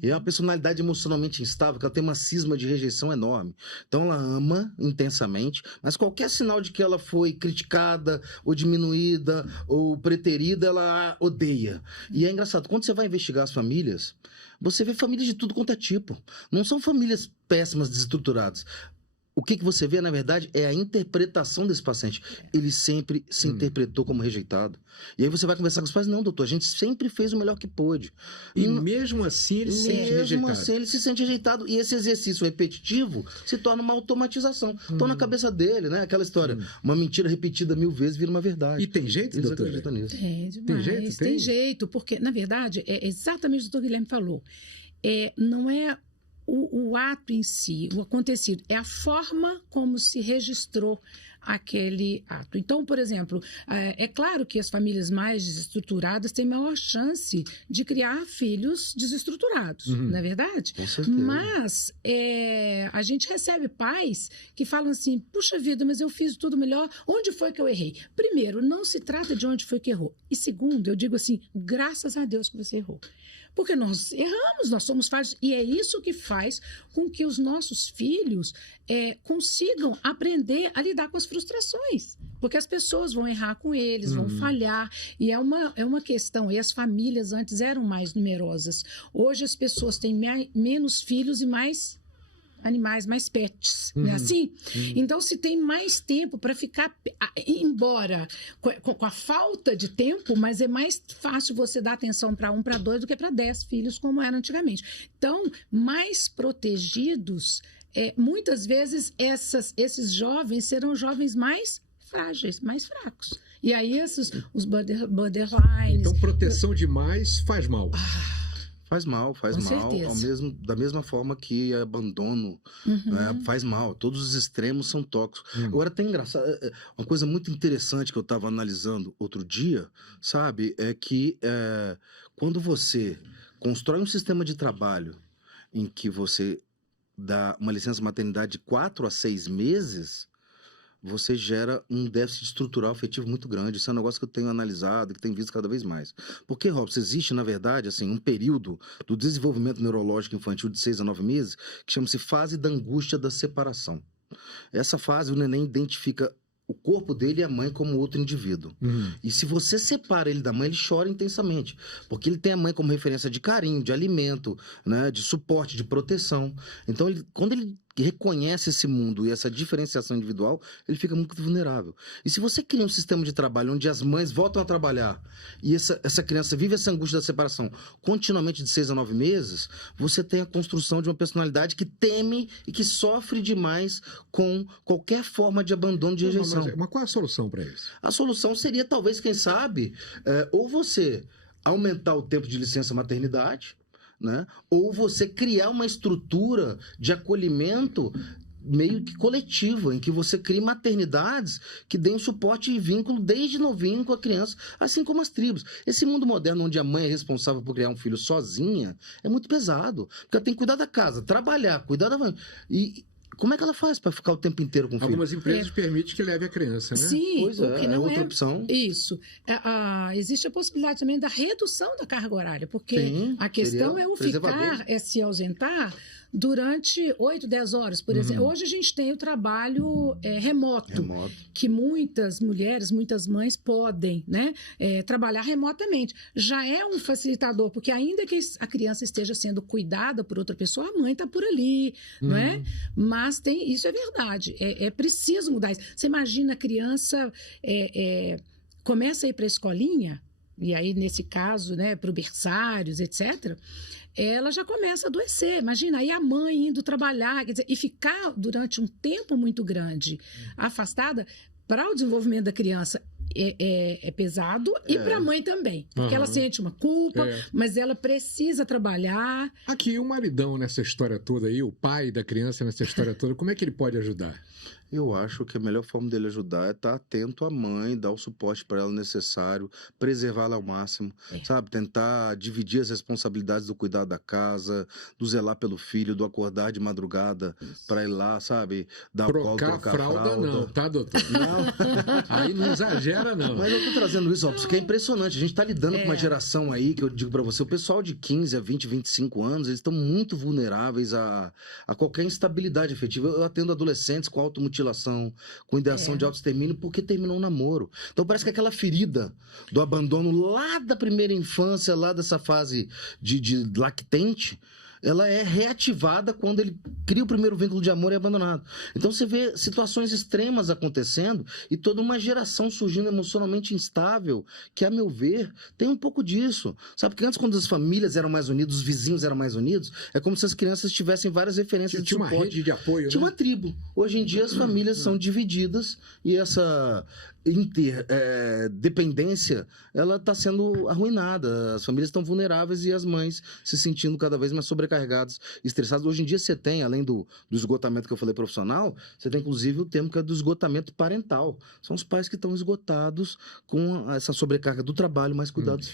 E é uma personalidade emocionalmente instável, que ela tem uma cisma de rejeição enorme. Então ela ama intensamente, mas qualquer sinal de que ela foi criticada, ou diminuída, ou preterida, ela odeia. E é engraçado, quando você vai investigar as famílias, você vê famílias de tudo quanto é tipo. Não são famílias péssimas, desestruturadas. O que você vê, na verdade, é a interpretação desse paciente. Ele sempre se interpretou como rejeitado. E aí você vai conversar com os pais, não, doutor, a gente sempre fez o melhor que pôde. E mesmo assim ele se sente rejeitado. Mesmo assim ele se sente rejeitado. E esse exercício repetitivo se torna uma automatização. Então na cabeça dele, né, aquela história, uma mentira repetida 1000 vezes vira uma verdade. E tem jeito, Eles doutor? acreditam nisso. Tem jeito? Tem jeito, porque, na verdade, é exatamente o que o doutor Guilherme falou. Não é o ato em si, o acontecido, é a forma como se registrou aquele ato. Então, por exemplo, é claro que as famílias mais desestruturadas têm maior chance de criar filhos desestruturados, não é verdade? Com certeza. Mas a gente recebe pais que falam assim, puxa vida, mas eu fiz tudo melhor, onde foi que eu errei? Primeiro, não se trata de onde foi que errou. E segundo, eu digo assim, graças a Deus que você errou. Porque nós erramos, nós somos falhos, e é isso que faz com que os nossos filhos consigam aprender a lidar com as frustrações. Porque as pessoas vão errar com eles, vão falhar, e é uma questão, e as famílias antes eram mais numerosas. Hoje as pessoas têm menos filhos e mais animais, mais pets, não é assim? Então, se tem mais tempo para ficar, embora com a falta de tempo, mas é mais fácil você dar atenção para 1, para 2 do que para 10 filhos, como era antigamente. Então, mais protegidos, muitas vezes esses jovens serão jovens mais frágeis, mais fracos. E aí, os borderlines... Então, proteção demais faz mal. Faz mal, da mesma forma que abandono, né, faz mal. Todos os extremos são tóxicos. Agora, tem engraçado, uma coisa muito interessante que eu estava analisando outro dia, sabe, é que quando você constrói um sistema de trabalho em que você dá uma licença maternidade de 4 a 6 meses, você gera um déficit estrutural afetivo muito grande. Isso é um negócio que eu tenho analisado, que tenho visto cada vez mais. Porque, Robson, existe, na verdade, assim, um período do desenvolvimento neurológico infantil de 6 a 9 meses que chama-se fase da angústia da separação. Essa fase, o neném identifica o corpo dele e a mãe como outro indivíduo. E se você separa ele da mãe, ele chora intensamente. Porque ele tem a mãe como referência de carinho, de alimento, né, de suporte, de proteção. Então, quando ele reconhece esse mundo e essa diferenciação individual, ele fica muito vulnerável. E se você cria um sistema de trabalho onde as mães voltam a trabalhar e essa criança vive essa angústia da separação continuamente de 6 a 9 meses, você tem a construção de uma personalidade que teme e que sofre demais com qualquer forma de abandono, de rejeição. Mas qual é a solução para isso? A solução seria, talvez, quem sabe, ou você aumentar o tempo de licença maternidade, né? Ou você criar uma estrutura de acolhimento meio que coletiva, em que você crie maternidades que deem suporte e vínculo desde novinho com a criança, assim como as tribos. Esse mundo moderno onde a mãe é responsável por criar um filho sozinha é muito pesado, porque ela tem que cuidar da casa, trabalhar, cuidar da mãe. E como é que ela faz para ficar o tempo inteiro com o filho? Algumas empresas permitem que leve a criança, né? Sim, pois é outra opção. Isso. Existe a possibilidade também da redução da carga horária, porque Sim, a questão é o ficar, se ausentar durante 8, 10 horas, por exemplo. Hoje a gente tem o trabalho remoto, que muitas mulheres, muitas mães podem, né, trabalhar remotamente. Já é um facilitador, porque ainda que a criança esteja sendo cuidada por outra pessoa, a mãe está por ali, não é? Mas isso é verdade, é preciso mudar isso. Você imagina a criança começa a ir para a escolinha, e aí nesse caso, né, para o berçários, etc., ela já começa a adoecer. Imagina, aí a mãe indo trabalhar, quer dizer, e ficar durante um tempo muito grande afastada, para o desenvolvimento da criança é pesado, e para a mãe também, porque ela sente uma culpa, mas ela precisa trabalhar. Aqui o maridão nessa história toda aí, o pai da criança nessa história toda, como é que ele pode ajudar? Eu acho que a melhor forma dele ajudar é estar atento à mãe, dar o suporte para ela necessário, preservá-la ao máximo, sabe? Tentar dividir as responsabilidades do cuidado da casa, do zelar pelo filho, do acordar de madrugada para ir lá, sabe? Dar colo, trocar fralda. Não, tá, doutor? Não. Aí não exagera, não. Mas eu tô trazendo isso, ó, porque é impressionante. A gente tá lidando com uma geração aí, que eu digo para você, o pessoal de 15 a 20, 25 anos, eles estão muito vulneráveis a qualquer instabilidade afetiva. Eu atendo adolescentes com automutilação, com ideação de autoextermínio, porque terminou um namoro. Então parece que aquela ferida do abandono lá da primeira infância, lá dessa fase de lactente, ela é reativada quando ele cria o primeiro vínculo de amor e é abandonado. Então você vê situações extremas acontecendo e toda uma geração surgindo emocionalmente instável, que, a meu ver, tem um pouco disso. Sabe que antes, quando as famílias eram mais unidas, os vizinhos eram mais unidos, é como se as crianças tivessem várias referências de suporte. Tinha uma rede de apoio, Tinha uma tribo. Hoje em dia as famílias são divididas e essa interdependência, ela está sendo arruinada. As famílias estão vulneráveis e as mães se sentindo cada vez mais sobrecarregadas, estressadas. Hoje em dia você tem, além do esgotamento que eu falei profissional, você tem inclusive o termo que é do esgotamento parental. São os pais que estão esgotados com essa sobrecarga do trabalho, mais cuidar dos filhos.